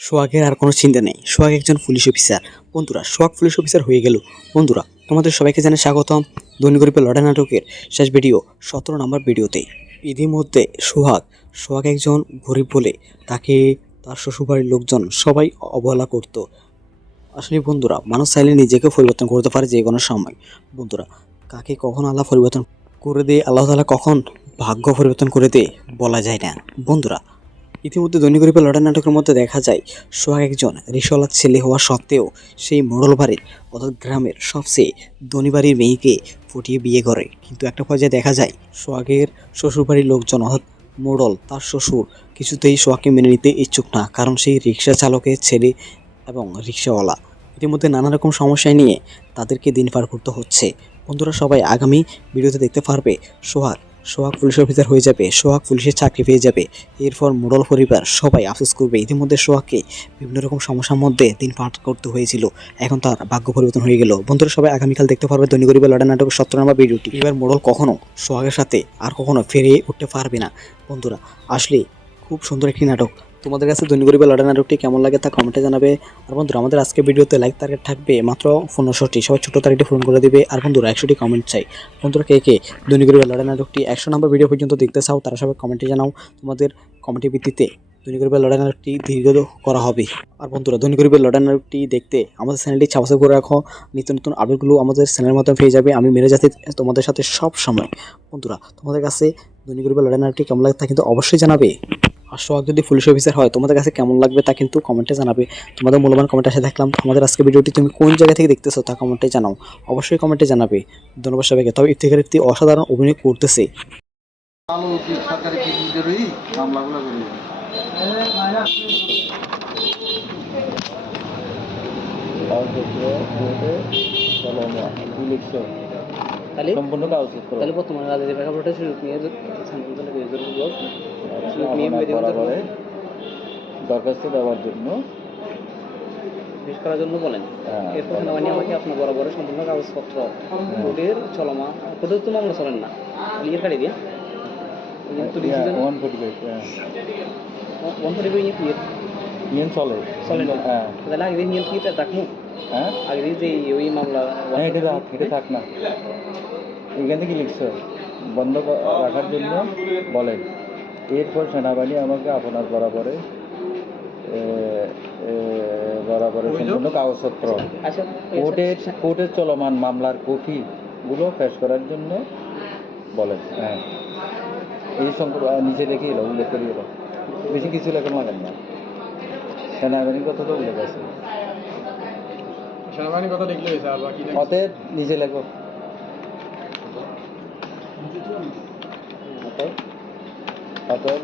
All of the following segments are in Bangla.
সোহাগের আর কোনো চিন্তা নেই। সোহাগ একজন পুলিশ অফিসার বন্ধুরা, সোহাগ পুলিশ অফিসার হয়ে গেল। বন্ধুরা, তোমাদের সবাইকে জানে স্বাগতম। ধনী গরিবের লড়াই নাটকের শেষ ভিডিও সতেরো নম্বর ভিডিওতে ইতিমধ্যে সোহাগ সোহাগ একজন গরিব বলে তাকে তার শ্বশুরবাড়ির লোকজন সবাই অবহেলা করত। আসলে বন্ধুরা, মানুষ চাইলে নিজেকে পরিবর্তন করতে পারে যে কোনো সময়। বন্ধুরা, কাকে কখন আল্লাহ পরিবর্তন করে দেয়, আল্লাহ তাআলা কখন ভাগ্য পরিবর্তন করে দেয় বলা যায় না। বন্ধুরা ইতিমধ্যে ধনী গরিবের লড়াই নাটকের মধ্যে দেখা যায়, সোহাগ একজন রিসওয়ালার ছেলে হওয়া সত্ত্বেও সেই মোড়ল বাড়ির অর্থাৎ গ্রামের সবচেয়ে ধনী বাড়ির মেয়েকে ফুটিয়ে বিয়ে করে। কিন্তু একটা পর্যায়ে দেখা যায়, সোহাগের শ্বশুরবাড়ির লোকজন অর্থাৎ মোড়ল তার শ্বশুর কিছুতেই সোহাগকে মেনে নিতে ইচ্ছুক না, কারণ সেই রিক্সা চালকের ছেলে এবং রিক্সাওয়ালা ইতিমধ্যে নানা রকম সমস্যায় নিয়ে তাদেরকে দিন পার করতে হচ্ছে। বন্ধুরা, সবাই আগামী ভিডিওতে দেখতে পারবে সোহাগ সোহাগ পুলিশ অফিসার হয়ে যাবে, সোহাগ পুলিশের চাকরি পেয়ে যাবে। এরপর মোড়ল পরিবার সবাই আফসোস করবে। ইতিমধ্যে সোহাগকে বিভিন্ন রকম সমস্যার মধ্যে দিন পার করতে হয়েছিল। এখন তার ভাগ্য পরিবর্তন হয়ে গেল। বন্ধুরা, সবাই আগামীকাল দেখতে পারবে দৈনিক গরিবের লড়াই নাটকের সত্তর নম্বর ভিডিওটি। এবার মোড়ল কখনো সোহাগের সাথে আর কখনো ফিরে উঠতে পারবে না। বন্ধুরা, আসলে খুব সুন্দর একটি নাটক। তোমাদের কাছে দৈনিক গরিবের লড়াই নাটকটি কেমন লাগে তা কমেন্টে জানাবে। আর বন্ধুরা, আমাদের আজকে ভিডিওতে লাইক টার্গেট থাকবে মাত্র পনেরোশোটি। সবাই ছোটো তারিখটি ফোন করে দিবে। আর বন্ধুরা, একশোটি কমেন্ট চাই। বন্ধুরা, কে কে দৈনিক গরিবের লড়াই নাটকটি একশো নম্বর ভিডিও পর্যন্ত দেখতে চাও, তারা সবাই কমেন্টে জানাও। তোমাদের কমেন্টের ভিত্তিতে দৈনিক গরিবের লড়াই নাটকটি দীর্ঘ করা হবে। আর বন্ধুরা দৈনিক গরিবের লড়াই নাটকটি দেখতে আমাদের চ্যানেলটি সাবস্ক্রাইব করে রাখো। নিত্য নতুন আপডেটগুলো আমাদের চ্যানেলের মাধ্যমে পেয়ে যাবে। আমি মেরে যাতে তোমাদের সাথে সব সময় বন্ধুরা, তোমাদের কাছে দৈনিক গরিবের লড়াই নাটকটি কেমন লাগে তা কিন্তু অবশ্যই জানাবে। সোহাগ যদি পুলিশ অফিসার হয়, তোমাদের কাছে কেমন লাগবে তা কিন্তু কমেন্টে জানাবে। তোমাদের মূল্যবান কমেন্ট আসে দেখলাম। আমাদের আজকে ভিডিওটি তুমি কোন জায়গা থেকে দেখতেছো তা কমেন্টে জানাও। অবশ্যই কমেন্টে জানাবে। ধন্যবাদ সবাইকে। তবে ইফতিকার একটি অসাধারণ অভিনয় করতেছে। তাহলে সম্পূর্ণ কাগজপত্র। তাহলে বর্তমানে রাজনীতি প্রেক্ষাপটে সুযোগ নিয়ে শান্তিপূর্ণ বিরোধী সুযোগ নিয়ে বরাবরে দরখাস্ত দেওয়ার জন্য। পেশ করার জন্য বলেন। হ্যাঁ, এরপর সেনাবাহিনী আমাকে আপনার বরাবরে সম্পূর্ণ কাগজপত্র কোর্টের চলমান কোর্টের তো মামলা চলেন না। ক্লিয়ার কাটি দিয়ে। One forty five one forty five চলে। চলে হ্যাঁ। তাহলে আগে নিয়ম কি রাখব হ্যাঁ? আগে যে ওই মামলা হ্যাঁ এটা থাক এটা থাক না। এখানে কি লিখছ বন্ধ রাখার জন্য বলেন এরপর সেনাবাহিনী আমাকে আপনার বরাবরে এ, এ, বরাবরে সম্পূর্ণ কাগজপত্র। আচ্ছা কোর্টের কোর্টের চলমান মামলার কপিগুলো পেশ করার জন্য বলেন হ্যাঁ। এই সম্পর্ক আহ, নিচে লিখে এলো উল্লেখ করে এলো। বেশি কিছু লেখা লাগেন না। সেনাবাহিনীর কথা তো উল্লেখ আছে। সেনাবাহিনীর কথা লিখলে হয়েছে আর বাকি অতএব নিজে লেখো। অতএব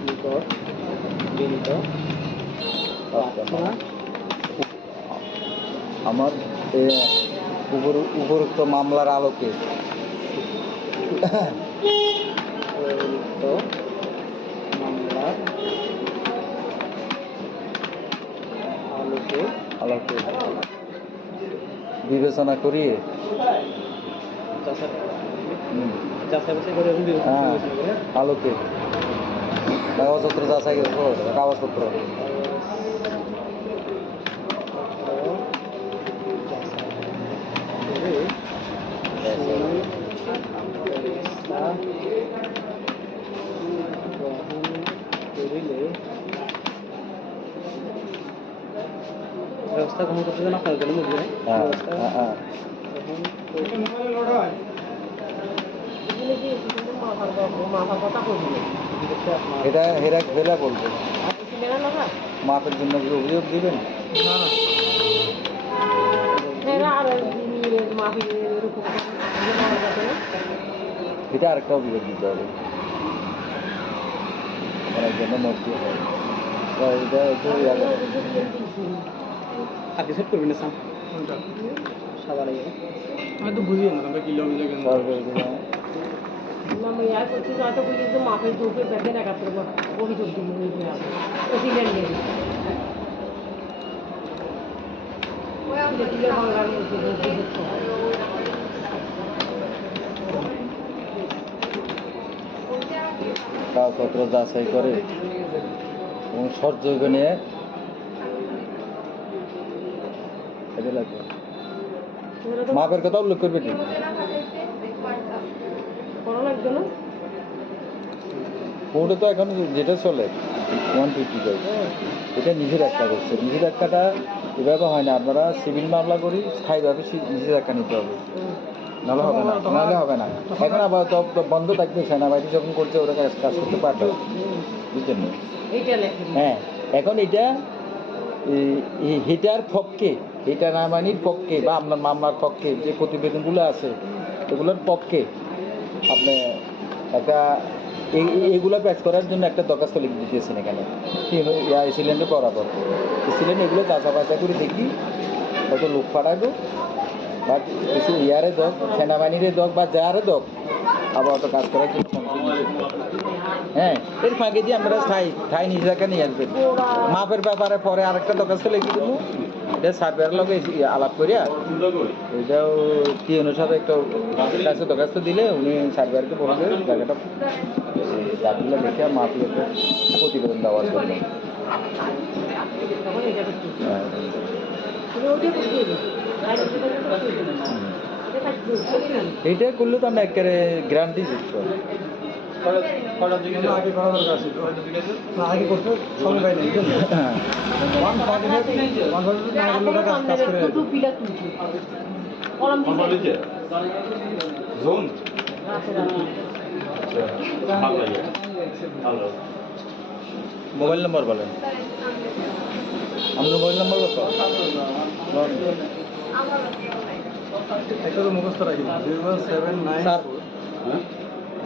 নিকট বিনীত প্রার্থনা। আমার এ, উপর- উপরোক্ত মামলার আলোকে। প্রযুক্ত হ্যাঁ বিবেচনা করিয়ে। আলোকে। কাগজপত্র যাচাই কাগজপত্র। ব্যবস্থা গ্রহণ করতে যেন আপনার জন্য এক্ষেত্রে এটা হেরা হেরা বলবে মাপের জন্য কি অভিযোগ দিবেন? এটা আরেকটা অভিযোগ দিতে হবে। করার জন্য মর্জি হয়। তা এটা একটু করো। সেট করবেন না সাম? সাদা লাগে। আমি তো বুঝি না তোমরা কি অভিযোগ দিল প্রেসিডেন্ট বাংলার কাগজপত্র যাচাই করে এবং সহযোগ নিয়ে লাগবে মাপের কথা উল্লেখ করবে না? কোর্টে তো এখন যেটা চলে ওয়ান ফিফটি ফাইভ এটা নিজের একটা করছে। নিজের একটাটা এভাবে হয় না। আপনারা সিভিল মামলা করি স্থায়ীভাবে নিজের একটা নিতে হবে। নাহলে হবে না। নাহলে হবে না। এখন আবার বন্ধ থাকবে সেনাবাহিনী যখন করছে ওরা কাজ করতে পারবে। বুঝলেন হ্যাঁ। এখন এটা হেটার পক্ষে হেটা নামানির পক্ষে বা আপনার মামলার পক্ষে যে প্রতিবেদনগুলো আছে, এগুলোর পক্ষে আপনি একটা এগুলো প্যাচ করার জন্য একটা দরখাস্ত লিখে দিতেছেন এখানে। সিলিন্ডার বরাবর। সিলিন্ডার এগুলো চাচা বাচা করে দেখি, হয়তো লোক পাঠাবো, বা ইয়ারে দক, সেনাবাহিনীরে দক, বা যারে দক আবার অত কাজ করার জন্য। হ্যাঁ এর ফাঁকে দিয়ে আমরা স্থায়ী স্থায়ী নিষেধাজ্ঞা নিয়ে আসবেন মাপের ব্যাপারে পরে আরেকটা দরখাস্ত লিখে দেবো। এটা সার্ভেয়ার লগে আলাপ করিয়া ওইটাও কি অনুসারে একটা কাছে দরখাস্ত দিলে উনি সার্ভেয়ারকে বলবে জায়গাটা দাগগুলো দেখে মাপি একটা প্রতিবেদন দেওয়ার জন্য। হ্যাঁ। এইটা করলে তো আমরা একেবারে গ্যারান্টি যুক্ত আগে করা দরকার ছিল না আগে করতে সময় পাই নাই হ্যাঁ। ওয়ান ওয়ান না করলে কাজ কাজ করে। জোন। ভালো লাগে। ভালো। মোবাইল নম্বর বলেন। আপনার মোবাইল নম্বর কত? একটা তো মুখস্থ রাখি। Zero seven nine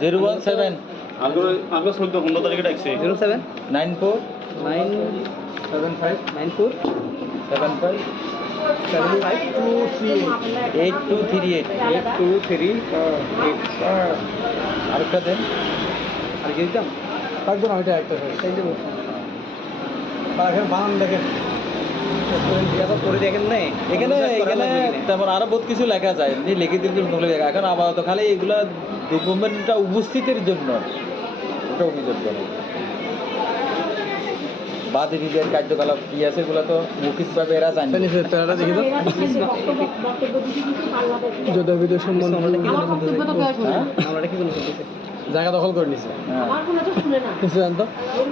zero one seven. আগে আগে চোদ্দ পনেরো তারিখে ডাকছে। Zero seven? Nine four? Nine seven five? Nine four? Seven five? Seven five? Two three eight. Two three eight. Eight two three eight আরেকটা দেন। আর কি দিতাম থাকব না ওইটা একটা সেই দেবো। এখন বানান দেখেন করে দেখেন না এখানে এখানে তেমন আরও বহুত কিছু লেখা যায়। লিখে লেখা এখন আপাতত খালি এগুলা ডকুমেন্টটা উপস্থিতির জন্য। ওটা অভিযোগ করে। বাদী বিবের কার্যকলাপ কি আছে এগুলো তো মৌখিকভাবে এরা জানে। কোনো জায়গা দখল করে নিছে হ্যাঁ আমার কোনো তো শুনে না নিশ্চয় জানতো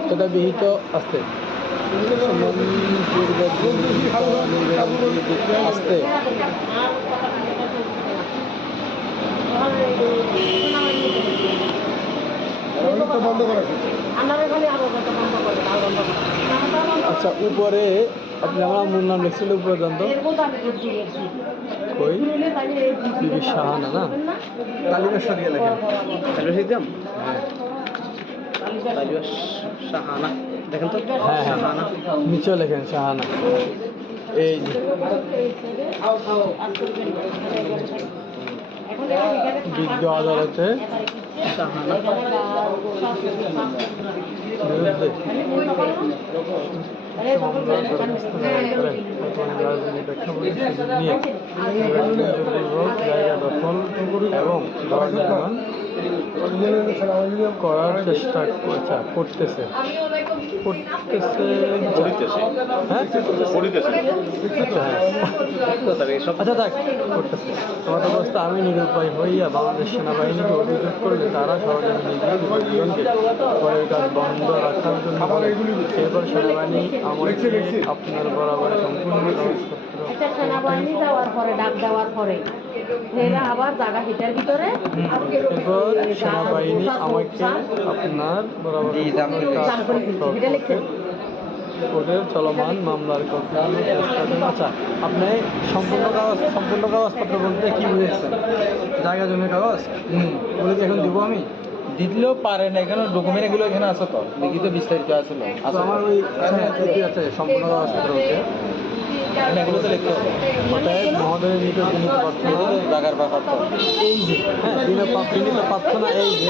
সেটা বিহিত আসতে। আসতে আর কথা বন্ধ করে আন্নারে খালি আরও কথা বন্ধ করে আর বন্ধ করে বন্ধ করে। আচ্ছা উপরে আপনি আমার মূল নাম লিখছিল উপরে জানতো কই? বিবি শাহানা না? লেখেন হ্যাঁ শাহানা দেখেন তো? হ্যাঁ শাহানা হ্যাঁ নিচেও লেখেন শাহানা এই যে। বিজ্ঞ আদালতে নির্বাচনপূর্বক জায়গা দখল এবং ঘর করার চেষ্টা করতেছে। করতেছে। হ্যাঁ? হ্যাঁ। সব আচ্ছা থাক করতেছে। তোমার অবস্থা আমি নিরুপায় হইয়া বাংলাদেশ সেনাবাহিনীকে অভিযোগ করলে তারা সরকারি পরের কাজ বন্ধ রাখার জন্য এরপর সেনাবাহিনী আপনার বরাবর সম্পূর্ণ একটা সেনাবাহিনী যাওয়ার পরে ডাক দেওয়ার পরে। এরা আবার জায়গা হিটার ভিতরে সেনাবাহিনী আমাকে আপনার বরাবর কোর্টের চলমান মামলার কপি আচ্ছা আপনি সম্পূর্ণ কাগজ সম্পূর্ণ কাগজপত্র বলতে কি বুঝেছেন? জায়গা জমির কাগজ? হুম বলে এখন দিব আমি? দিলেও পারেন এখানে ডকুমেন্ট এগুলো এখানে আছে তো। লিখিত বিস্তারিত আছে আমার ওই আছে সম্পূর্ণ কাগজপত্র বলতে এখানে এগুলো তো লিখতে হবে। অতএব মহোদয়ের নিকট বিনীত প্রার্থনা জায়গার ব্যাপার এই যে হ্যাঁ বিনীত প্রার্থনা এই যে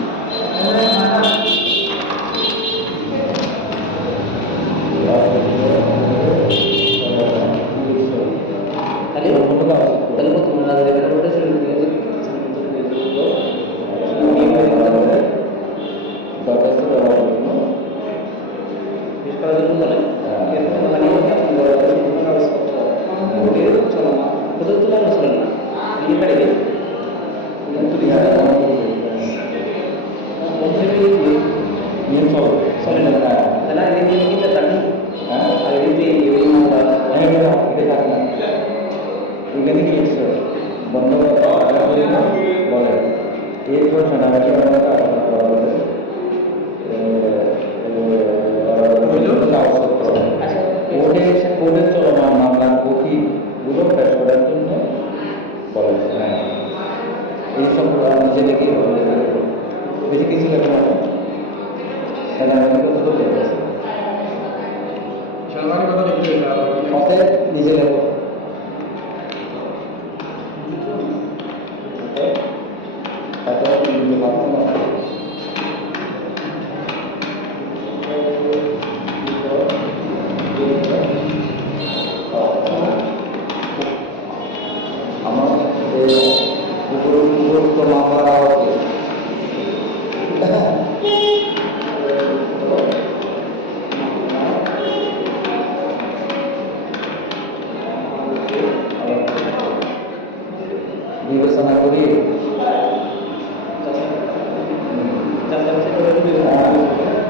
சொல்லலாம் புதுத்துல நான் சொல்லணும். நீ கிடையாது Sekarang kita sudah. Insyaallah kita akan berusaha. Hotel di sini.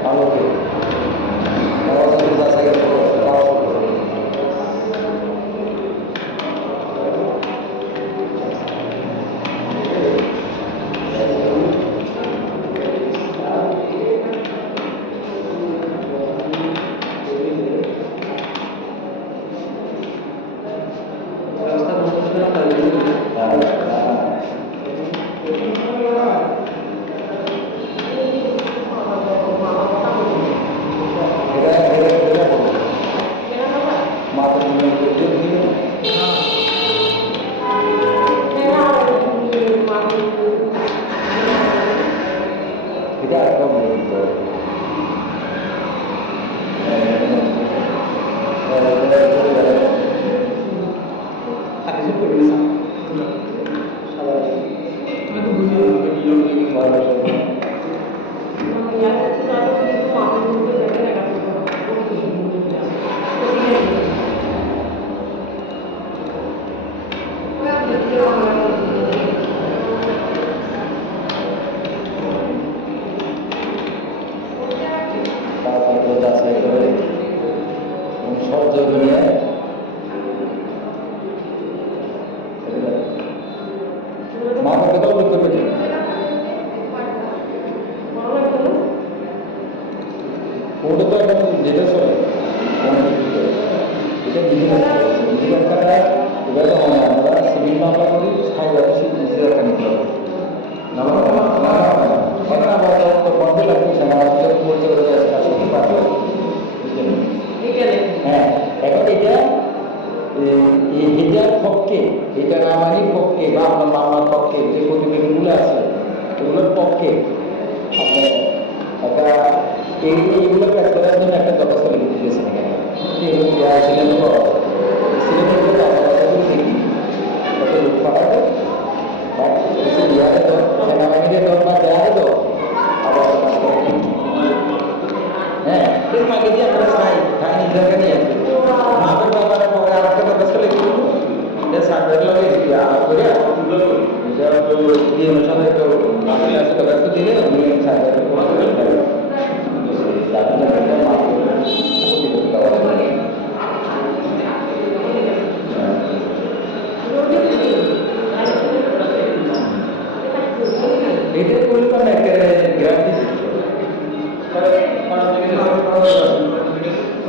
আলোকে মূলত এখন যেটা চলে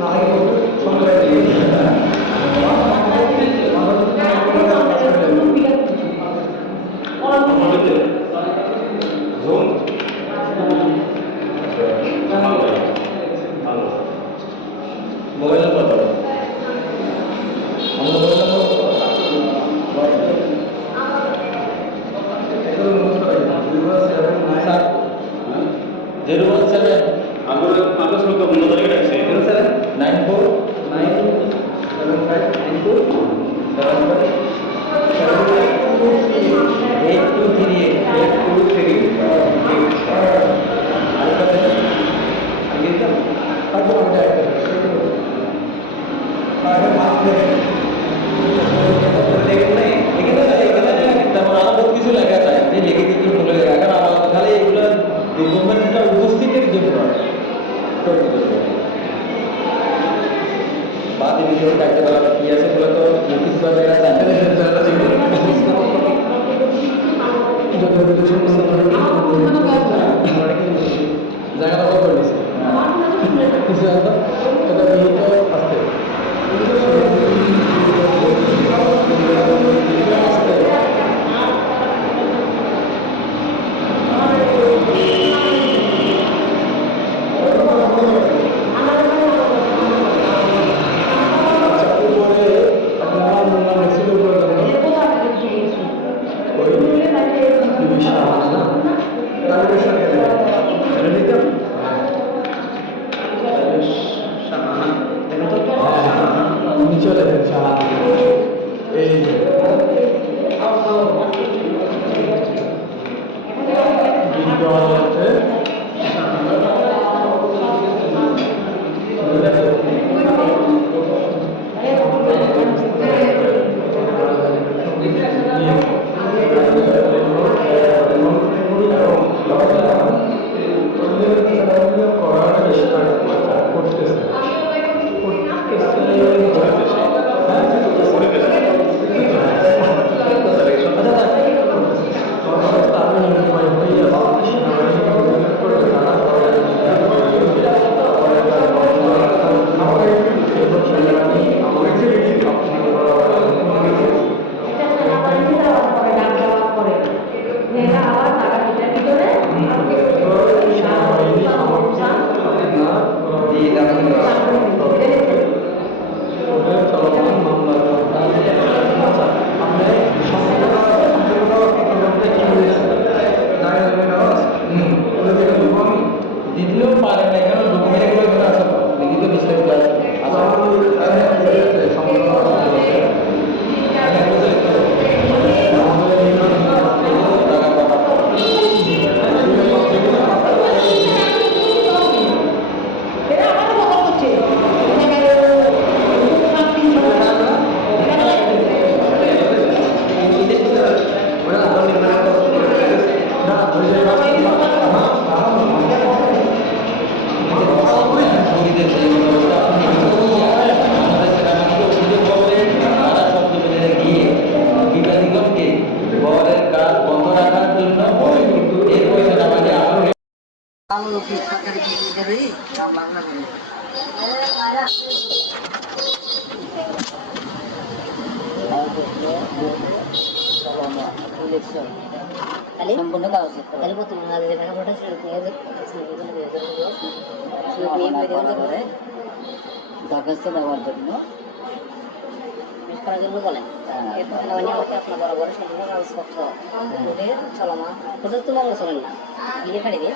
I কাগজ তাহলে প্রথম যে টাকা পাঠাচ্ছিল করে আমাকে আপনার বরাবর সম্পূর্ণ কাগজপত্র চলমান ওদের তো মামলা চলেন না বিয়ে কাড়ি দিয়ে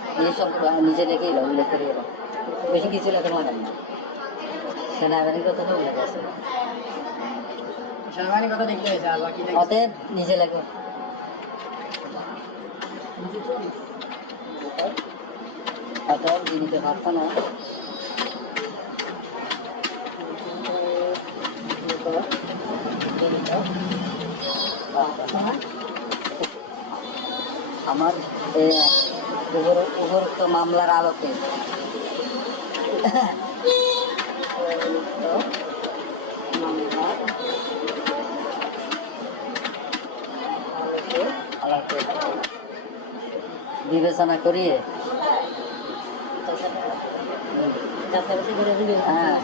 এই নিজে লিখে এলো উল্লেখ করে এলো বেশি কিছু লেখা লাগান না সেনাবাহিনীর কথা তো উল্লেখ আছে। অতএব নিজে লেখো। অতএব জিনিসে পারত না। আমার উপরোক্ত মামলার আলোকে। বিবেচনা করিয়ে। হ্যাঁ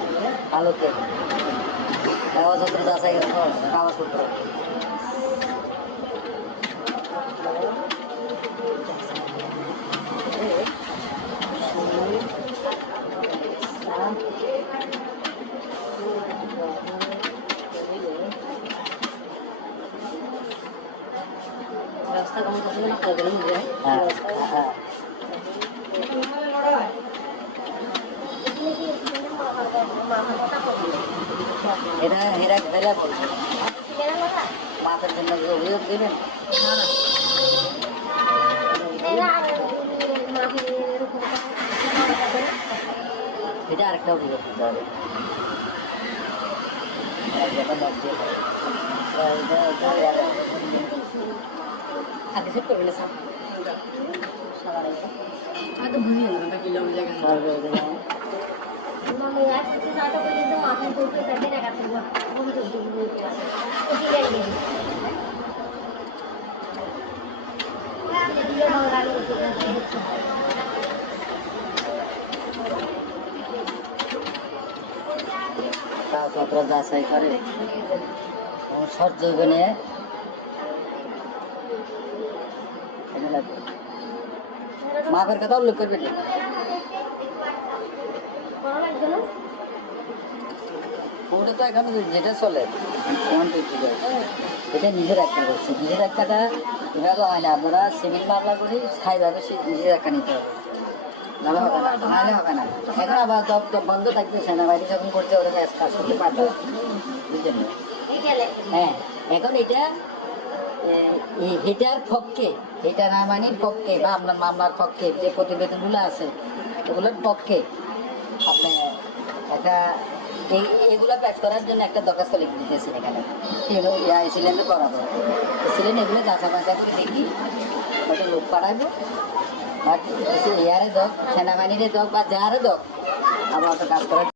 আলোকে। কাগজপত্র যাচাই কাগজপত্র রাস্তা কেমন করছিল না প্রবলেম হয়ে হ্যাঁ হ্যাঁ এটা এরা ফেলে বলছে মাপের জন্য কি অভিযোগ দেবেন এটা আরেকটা অভিযোগ দিতে হবে এক জায়গায় lock দিয়ে দেবে। এটা- এটা- এটা- আগে সেট করবে না সাপ আমি তো বুঝি না এটা কি লোক জায়গা সরকারি অভিযোগ। কাগজপত্র যাচাই করে। সৎ জীবনে মাপের কথা উল্লেখ করবেন না। ওটা তো এখন যেটা চলে এটা নিজের একটা করছে। নিজের একটাটা হয় না। আপনারা সিভিল মামলা করে, স্থায়ীভাবে নিজের একটা নিতে হবে। নাহলে হবে না নাহলে হবে না। এখন আবার বন্ধ থাকবে যখন বুঝলেন? হ্যাঁ এখন এটা বা মামলার পক্ষে যে প্রতিবেদনগুলো আছে, এগুলোর পক্ষে আপনি একটা এগুলো পেশ করার জন্য একটা দরখাস্ত লিখে দিতেছেন এখানে। করাবো আইসিল্যান্ড এগুলো যাচা বাঁচা করে দেখি, ওটা লোক পাঠাবো আর এয়ারে দক সেনাবাহিনীরে দক বা যারে দক আমার তো কাজ করার